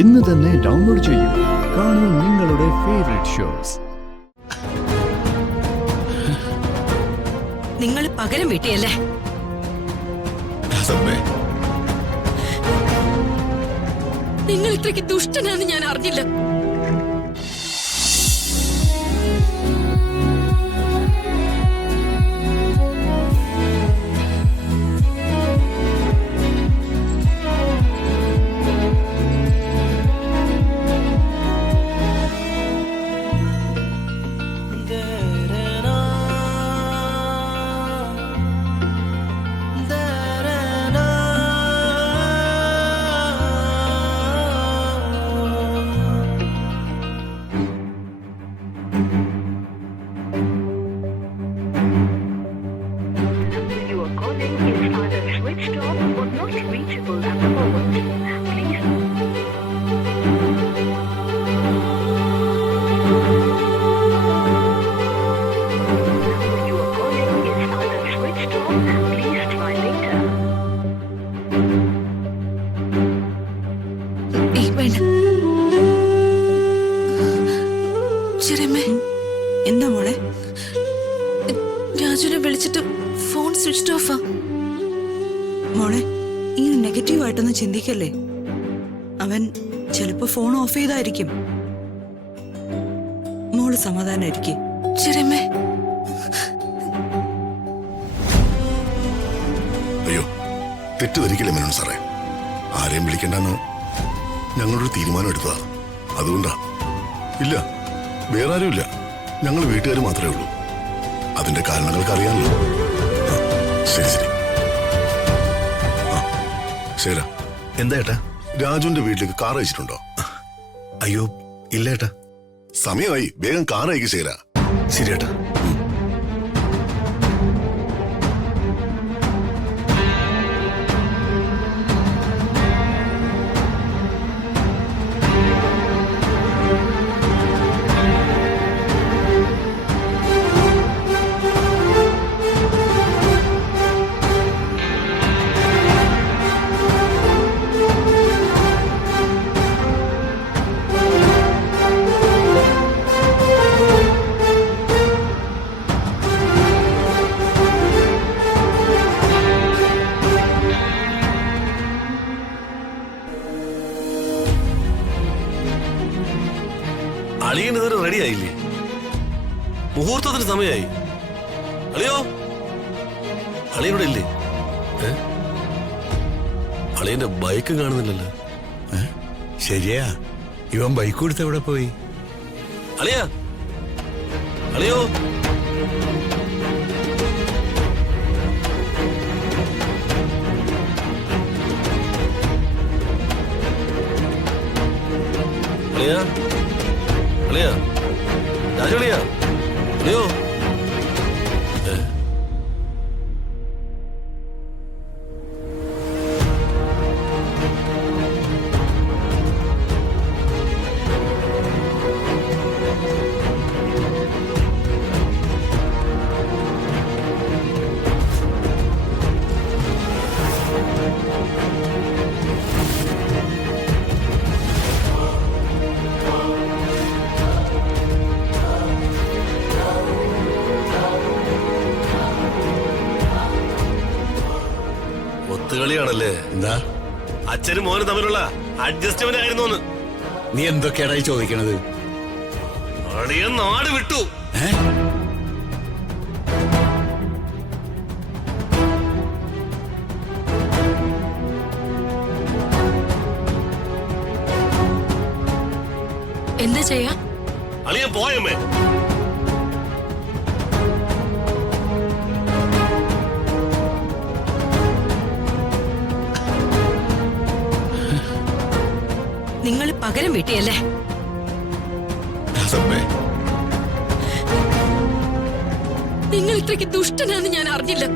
ഇന്ന് തന്നെ ഡൗൺലോഡ് ചെയ്യൂ. കാണൂ നിങ്ങളുടെ ഫേവറേറ്റ് ഷോസ്. നിങ്ങൾ പകരം വീട്ടിയല്ലേ? നിങ്ങൾ ഇത്രയ്ക്ക് ദുഷ്ടനാണെന്ന് ഞാൻ അറിഞ്ഞില്ല. എന്താ മോളെ? രാജുനെ വിളിച്ചിട്ട് ഫോൺ സ്വിച്ച് ഓഫാ. മോളെ, ഇങ്ങനെ നെഗറ്റീവായിട്ടൊന്നും ചിന്തിക്കല്ലേ. അവൻ ചിലപ്പോ ഫോൺ ഓഫ് ചെയ്തായിരിക്കും. മോള് സമാധാനായിരിക്കും. ചെറിയമ്മേ, അയ്യോ, തെറ്റിദ്ധരിക്കില്ല മേനോൻ സാറേ. ആരെയും വിളിക്കണ്ടെന്ന് ഞങ്ങളൊരു തീരുമാനം എടുത്തതാ. അതുകൊണ്ടാ. ഇല്ല, വേറെ ആരുമില്ല. ഞങ്ങൾ വീട്ടുകാർ മാത്രമേ ഉള്ളൂ. അതിന്റെ കാരണങ്ങൾക്ക് അറിയാമല്ലോ. ശരി ശരി. ശരി. എന്താ ഏട്ടാ? രാജുവിന്റെ വീട്ടിലേക്ക് കാർ അയച്ചിട്ടുണ്ടോ? അയ്യോ ഇല്ല ഏട്ടാ. സമയമായി, വേഗം കാർ അയക്ക്. ശരി ശരി ഏട്ടാ. അളിയൻ ഇതൊരു റെഡി ആയില്ലേ? മുഹൂർത്തത്തിന് സമയമായി. അളിയോ, അളിയനോട് ഇല്ലേ? അളിയന്റെ ബൈക്ക് കാണുന്നില്ലല്ലോ. ശരിയാ, ഇവൻ ബൈക്ക് കൊടുത്ത് എവിടെ പോയി? അളിയാ, അളിയോ, അളിയാ, അളിയാ, രാജു അളിയാ, അളിയോ. ഒത്തുകളിയാണല്ലേ? എന്താ? അച്ഛനും മോനും തമ്മിലുള്ള അഡ്ജസ്റ്റ്മെന്റ് ആയിരുന്നു. നീ എന്തൊക്കെയാടായി ചോദിക്കണത്? അളിയൻ നാട് വിട്ടു. എന്താ ചെയ്യാ? അളിയൻ പോയമ്മേ. നിങ്ങൾ പകരം വീട്ടിയല്ലേ? നിങ്ങൾ ഇത്രയ്ക്ക് ദുഷ്ടനാണെന്ന് ഞാൻ അറിഞ്ഞില്ല.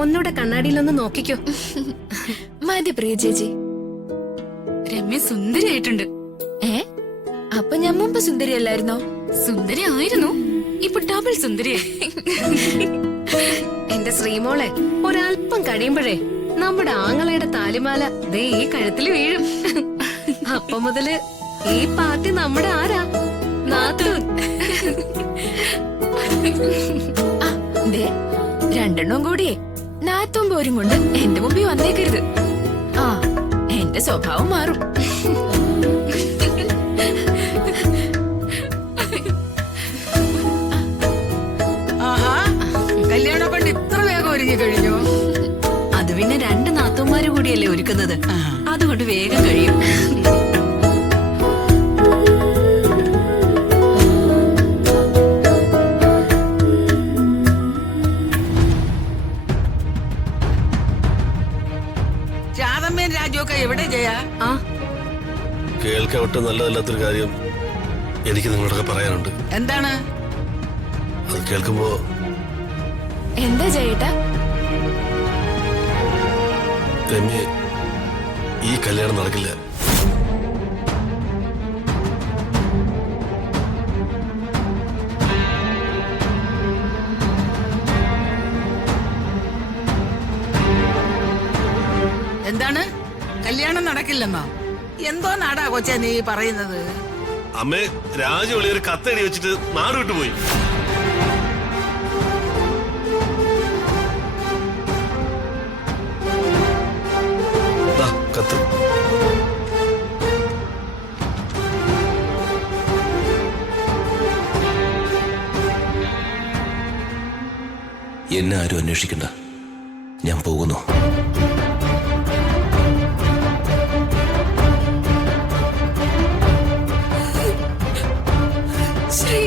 ഒന്നൂടെ കണ്ണാടിയിലൊന്ന് നോക്കിക്കോ. മതി പ്രിയ ചേച്ചി. രമ്യ സുന്ദരിയായിട്ടുണ്ട്. അപ്പൊ ഞാൻ മുമ്പ് സുന്ദരിയല്ലായിരുന്നോ? സുന്ദരി ആയിരുന്നു, ഇപ്പൊ ഡബിൾ സുന്ദരിയായി. എന്റെ ശ്രീമോളെ, ഒരല്പം കഴിയുമ്പോഴേ നമ്മുടെ ആങ്ങളയുടെ താലിമാല ദേ ഈ കഴുത്തിൽ വീഴും. അപ്പൊ മുതല് ഈ പാർട്ടി നമ്മുടെ ആരാ? നാത്തൂൻ. ദേ, രണ്ടെണ്ണം കൂടിയേ നാത്തും പോരും കൊണ്ട് എന്റെ മുമ്പിൽ വന്നേക്കരുത്. എന്റെ സ്വഭാവം മാറും. കല്യാണ പെണ്ണ് ഇത്ര വേഗം ഒരുങ്ങി കഴിഞ്ഞു. അത് പിന്നെ 2 നാത്തൂന്മാര് കൂടിയല്ലേ ഒരുക്കുന്നത്, അതുകൊണ്ട് വേഗം കഴിയും. രാധമ്മയും രാജുവൊക്കെ എവിടെ ചെയ്യാ? കേൾക്കാൻ ഒട്ടും നല്ലതല്ലാത്തൊരു കാര്യം എനിക്ക് നിങ്ങളോടൊക്കെ പറയാനുണ്ട്. എന്താണ്? അത് കേൾക്കുമ്പോ എന്താ ചേട്ടാ? രമ്യ, ഈ കല്യാണം നടക്കില്ല. എന്താണ്? കല്യാണം നടക്കില്ലെന്നോ? എന്തോ നാടാ കൊച്ചേ നീ പറയുന്നത്? അമ്മേ, രാജു ഒരു കത്തെടി വെച്ചിട്ട് നാട് വിട്ടുപോയി. കത്ത്. എന്നെ ആരും അന്വേഷിക്കണ്ട, ഞാൻ പോകുന്നു. ശ്രീ